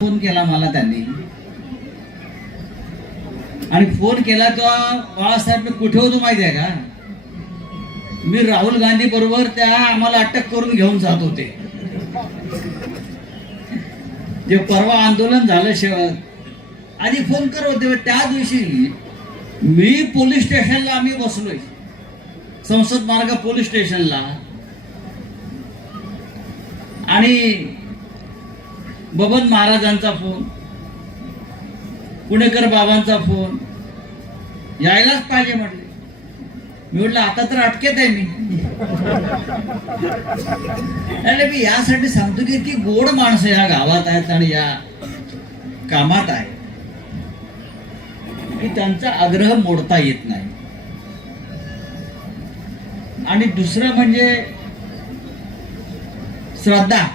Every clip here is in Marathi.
फोन केला मला त्यांनी आणि फोन केला तेव्हा बाळासाहेब मी कुठे होतो माहिती आहे का? मी राहुल गांधी बरोबर त्या आम्हाला अटक करून घेऊन जात होते. जे परवा आंदोलन झालं आधी फोन कर होते. त्या दिवशी मी पोलीस स्टेशनला आम्ही बसलोय, संसद मार्ग पोलीस स्टेशनला, आणि बबन महाराजांचा फोन, पुणेकर बाबांचा फोन, यायलाच पाहिजे म्हटले. मी म्हटलं आता तर अटकेत आहे मी. अरे मी यासाठी सांगतो की गोड माणसं या गावात आहेत आणि या कामात आहे की त्यांचा आग्रह मोडता येत नाही. आणि दुसरं म्हणजे श्रद्धा.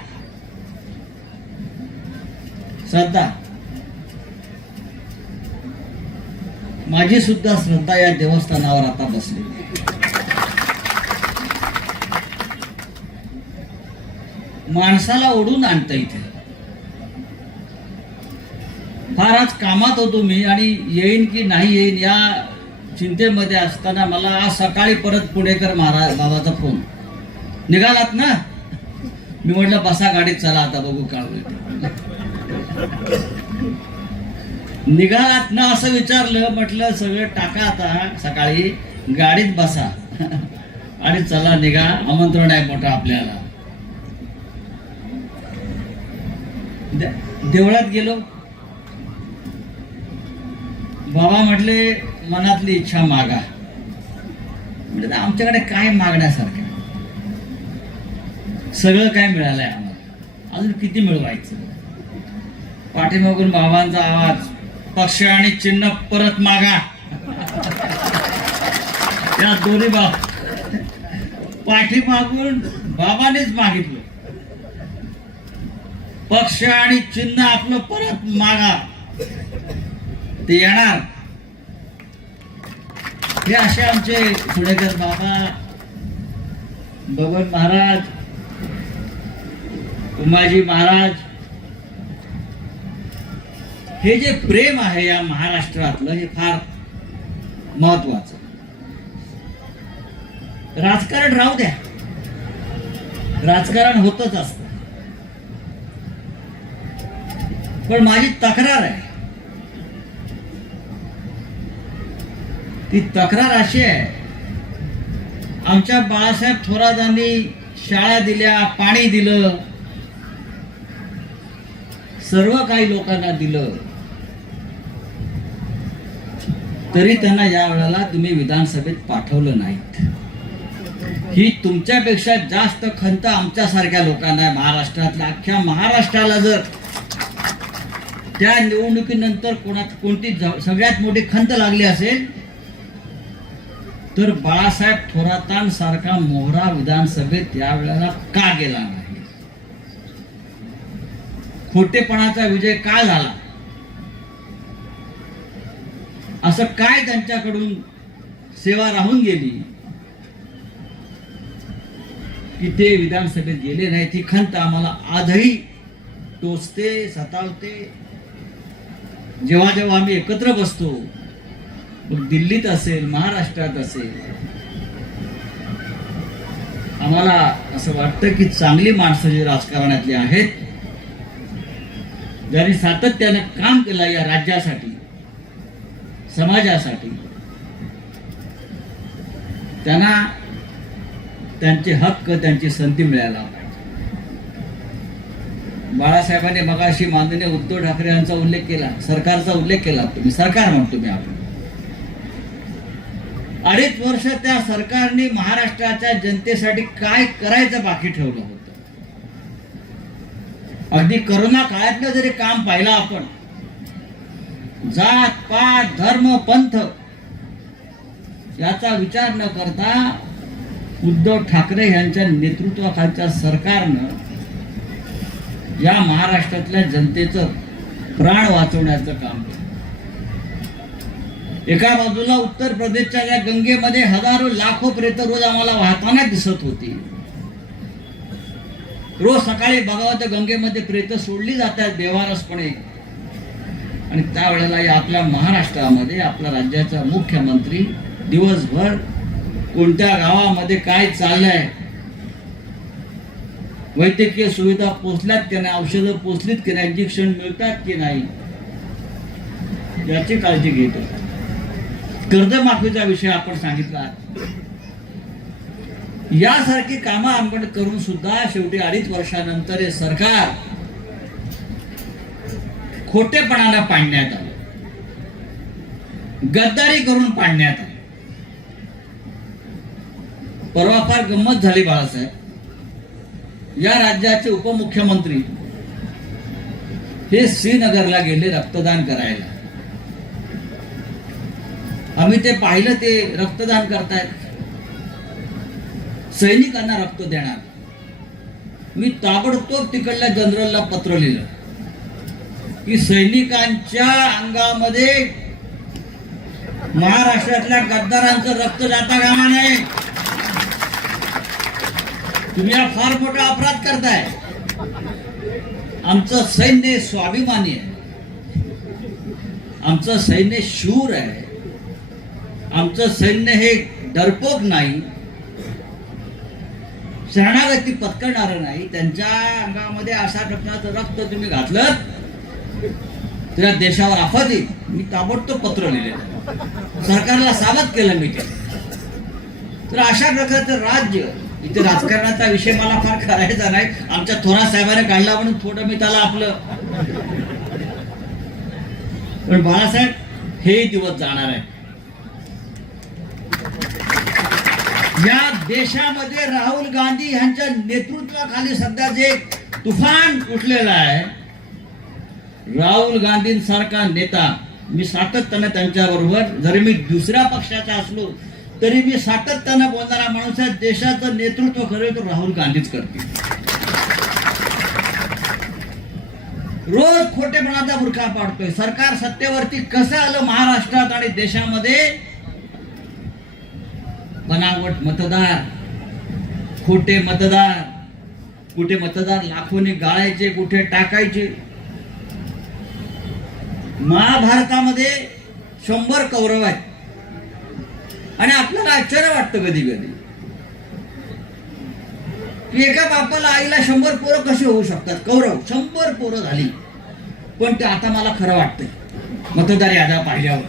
माझी सुद्धा श्रद्धा या देवस्थानावर आता बसली. माणसाला ओढून आणतं इथे. फार आज कामात होतो मी आणि येईन की नाही येईन या चिंतेमध्ये असताना मला आज सकाळी परत पुणेकर महाराज बाबाचा फोन, निघालात ना? मी म्हटलं बसा गाडीत, चला आता बघू काय होईल. निघालात ना असं विचारलं. म्हटलं सगळं टाका आता, सकाळी गाडीत बसा आणि चला निघा, आमंत्रण आहे मोठं आपल्याला. देवळात गेलो. बाबा म्हटले मनातली इच्छा मागा. म्हणजे आमच्याकडे काय मागण्यासारखं? सगळं काय मिळालंय आम्हाला, अजून किती मिळवायचं? पाठीमागून बाबांचा आवाज, पक्ष आणि चिन्ह परत मागा. या दोन्ही पाठीमागून बाबानेच मागितलं, पक्ष आणि चिन्ह आपलं परत मागा, ते येणार. हे असे आमचे पुणेकर बाबा, बबन महाराज, उमाजी महाराज, हे जे प्रेम आहे या महाराष्ट्रातलं, हे फार महत्वाचं. राजकारण राहू द्या, राजकारण होतच असतं, पण माझी तक्रार आहे. ती तक्रार अशी आहे, आमच्या बाळासाहेब थोरातांनी शाळा दिल्या, पाणी दिलं, सर्व काही लोकांना दिलं, तरी त्यांना या वेळेला तुम्ही विधानसभेत पाठवलं नाहीत. ही तुमच्यापेक्षा जास्त खंत आमच्यासारख्या लोकांना आहे महाराष्ट्रातल्या. अख्ख्या महाराष्ट्राला जर त्या निवडणुकीनंतर कोणती सगळ्यात मोठी खंत लागली असेल तर बाळासाहेब थोरातांसारखा मोहरा विधानसभेत या वेळेला का गेला नाही? खोटेपणाचा विजय का झाला? असं काय त्यांच्याकडून सेवा राहून गेली की ते विधानसभेत गेले नाही? ती खंत आम्हाला आजही टोचते, सतावते. जेव्हा जेव्हा आम्ही एकत्र बसतो, दिल्लीत असेल, महाराष्ट्रात असेल, आम्हाला असं वाटतं की चांगली माणसं जी राजकारणातली आहेत, ज्यांनी सातत्याने काम केलं या राज्यासाठी, समाजासाठी, त्यांना त्यांचे हक्क, त्यांची संधी मिळायला पाहिजे. बाळासाहेबांनी मगाशी माननीय उद्धव ठाकरे यांचा उल्लेख केला, सरकारचा उल्लेख केला. तुम्ही सरकार म्हणतो मी, आपण 2.5 वर्ष त्या सरकारने महाराष्ट्राच्या जनतेसाठी काय करायचं बाकी ठेवलं होतं. अगदी करोना काळातलं जरी काम पाहिलं आपण, जात पात धर्म पंथ याचा विचार न करता उद्धव ठाकरे यांच्या नेतृत्वाखालच्या सरकारनं या महाराष्ट्रातल्या जनतेचं प्राण वाचवण्याचं काम केलं. एका बाजूला उत्तर प्रदेशच्या या गंगेमध्ये हजारो लाखो प्रेत रोज आम्हाला वाहताना दिसत होती. रोज सकाळी बघावं तर गंगेमध्ये प्रेत सोडली जातात बेवारसपणे. आणि त्यावेळेला या आपल्या महाराष्ट्रामध्ये आपल्या राज्याचा मुख्यमंत्री दिवसभर कोणत्या गावामध्ये काय चाललंय, वैद्यकीय सुविधा पोचल्यात की नाही, औषधं पोचलीत की नाही, इंजेक्शन मिळतात की नाही, याची काळजी घेतो. कर्जमाफीचा विषय आपण सांगितला. यासारखी कामं आपण करून सुद्धा शेवटी 2.5 वर्षानंतर हे सरकार खोटेपणानं पाडण्यात आलं, गद्दारी करून पाडण्यात आलं. परवा फार गंमत झाली बाळासाहेब. या राज्याचे उपमुख्यमंत्री हे श्रीनगरला गेले रक्तदान करायला. आम्ही ते पाहिलं, ते रक्तदान करतायत, सैनिकांना रक्त देणार. मी ताबडतोब तिकडल्या जनरलला पत्र लिहिलं की सैनिकांच्या अंगामध्ये महाराष्ट्रातल्या गद्दारांचं रक्त जाता कामा नये. तुम्ही हा फार मोठा अपराध करताय. आमचं सैन्य स्वाभिमानी आहे, आमचं सैन्य शूर आहे, आमचं सैन्य हे डरपोक नाही, शरणागती पत्करणार नाही. त्यांच्या अंगामध्ये अशा प्रकारचं रक्त तुम्ही घातलं तर देशावर आफत येईल. मी ताबडतोब पत्र लिहिलेलं, सरकारला सावध केलं मी ते. तर अशा प्रकारचं राज्य, इथे राजकारणाचा विषय मला फार करायचा नाही, आमच्या थोरात साहेबांनी काढला म्हणून थोडं मी त्याला आपलं. पण बाळासाहेब, हे दिवस जाणार आहे. या देशामध्ये राहुल गांधी यांच्या नेतृत्वाखाली सध्या जे तुफान उठलेलं आहे, राहुल गांधींसारखा नेता, मी सातत्याने त्यांच्याबरोबर, जरी मी दुसऱ्या पक्षाचा असलो तरी मी सातत्याने बोलणारा माणूस आहे. देशाचं नेतृत्व खरं तर राहुल गांधीच करतील. रोज खोटेपणाचा बुरखा पाडतोय. सरकार सत्तेवरती कसं आलं महाराष्ट्रात आणि देशामध्ये? बनावट मतदार, खोटे मतदार, कुठे मतदार लाखोनी गाळायचे, कुठे टाकायचे. महाभारतामध्ये 100 कौरव आहेत आणि आपल्याला आश्चर्य वाटतं कधी कधी की एका बापाला आईला 100 पोरं कशी होऊ शकतात. कौरव 100 पोरं झाली. पण ते आता मला खरं वाटतंय मतदार याद्या पाहिल्यावर.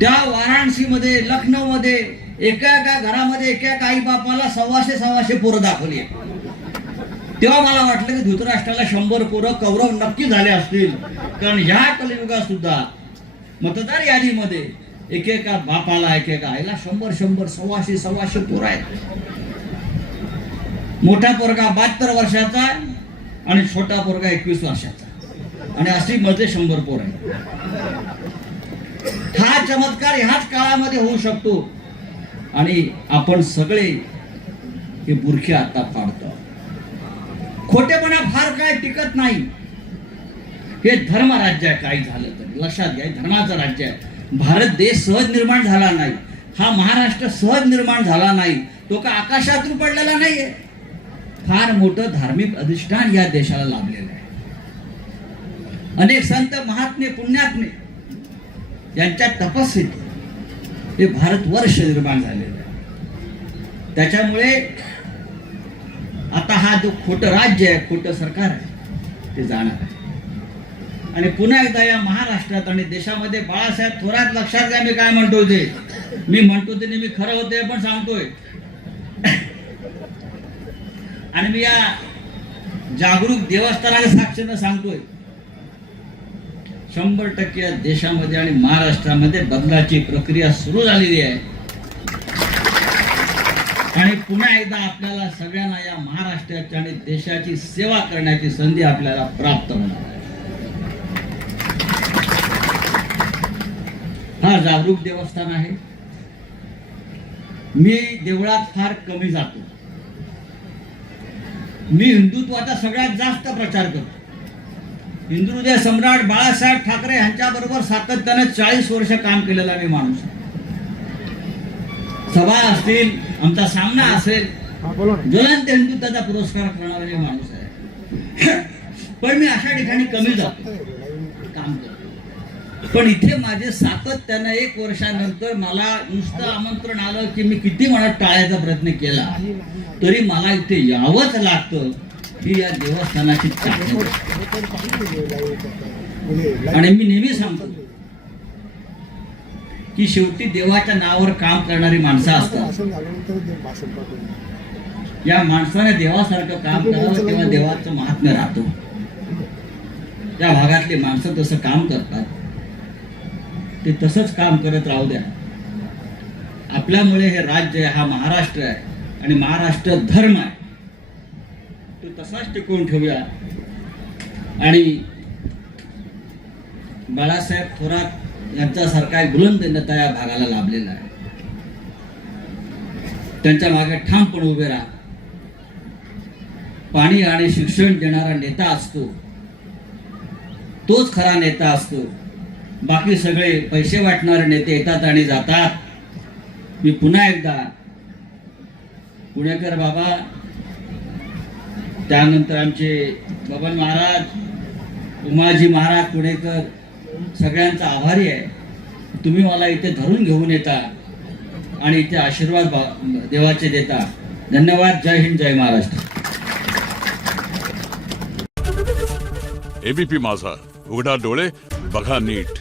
त्या वाराणसीमध्ये, लखनौमध्ये एका एका घरामध्ये एका आई बापाला 100 पोरं दाखवली. तेव्हा मला वाटलं की धृतराष्ट्राला 100 पोरं कौरव नक्की झाले असतील. कारण ह्या कलियुगात सुद्धा मतदार यादीमध्ये एकेका बापाला, एकेका आईला 100 100 पोरं आहेत. मोठा पोरगा 72 वर्षाचा आणि छोटा पोरगा 21 वर्षाचा आणि अशी मध्ये 100 पोरं आहेत. हा चमत्कार ह्याच काळामध्ये होऊ शकतो आणि आपण सगळे हे बुरखे आता पाडतो. खोटेपणा फार काय टिकत नाही. हे धर्म राज्य आहे, काही झालं तर लक्षात घ्या, धर्माचं राज्य आहे. भारत देश सहज निर्माण झाला नाही, हा महाराष्ट्र सहज निर्माण झाला नाही, तो का आकाशातून पडलेला नाहीये. फार मोठं धार्मिक अधिष्ठान या देशाला लाभलेलं आहे. अनेक संत, महात्मे, पुण्यात्मे यांच्या तपस्येत हे भारतवर्ष निर्माण झालेलं आहे. त्याच्यामुळे आता हा जो खोटं राज्य आहे, खोटं सरकार आहे, ते जाणार आहे. आणि पुन्हा एकदा या महाराष्ट्रात आणि देशामध्ये बाळासाहेब थोरात, लक्षात घ्या मी काय म्हणतोय ते. मी म्हणतो ते नेहमी खरं होते पण सांगतोय. आणि मी या जागरूक देवस्थानाला साक्षीनं सांगतोय, 100% या देशामध्ये आणि महाराष्ट्रामध्ये बदलाची प्रक्रिया सुरू झालेली आहे. आणि पुन्हा एकदा आपल्याला सगळ्यांना या महाराष्ट्राची आणि देशाची सेवा करण्याची संधी आपल्याला प्राप्त होणार आहे. हा जागरूक देवस्थान आहे. मी देवळात फार कमी जातो. मी हिंदुत्वाचा सगळ्यात जास्त प्रचार करतो. हिंदुहृदय सम्राट बाळासाहेब ठाकरे यांच्या बरोबर सातत्याने 40 वर्ष काम केलेला मी माणूस. सभा असतील, आमचा सामना असेल, ज्वलंत हिंदुत्वाचा पुरस्कार करणारा माणूस आहे. पण मी अशा ठिकाणी कमी जातो, काम करतो. पण इथे माझे सातत्यानं 1 वर्षानंतर मला नुसतं आमंत्रण आलं की मी किती म्हणत टाळायचा प्रयत्न केला तरी मला इथे यावंच लागतं. ही या देवस्थानाची ताकद आहे. आणि मी नेहमी सांगतो की शेवटी देवाच्या नावावर काम करणारी माणसं असतात. या माणसाने देवासारखं काम करावं तेव्हा देवाचं महात्म्य राहतो. त्या भागातली माणसं तसं काम करतात, ते तसंच काम करत राहू द्या. आपल्यामुळे हे राज्य हा महाराष्ट्र आहे आणि महाराष्ट्र धर्म आहे, तो तसाच टिकवून ठेवूया. आणि बाळासाहेब थोरात यांच्यासारखा एक बुलंद नेता या भागाला लाभलेला आहे. त्यांच्या मागे ठामपणे उभे राहा. पाणी आणि शिक्षण देणारा नेता असतो तोच खरा नेता असतो. बाकी सगळे पैसे वाटणारे नेते येतात आणि जातात. मी पुन्हा एकदा पुणेकर बाबा, त्यानंतर आमचे बबन महाराज, उमाजी महाराज पुणेकर, सगळ्यांचा आभारी आहे. तुम्ही मला इथे धरून घेऊन येता आणि इथे आशीर्वाद देवाचे देता. धन्यवाद. जय हिंद, जय महाराष्ट्र. एबीपी माझा, उघडा डोळे बघा नीट.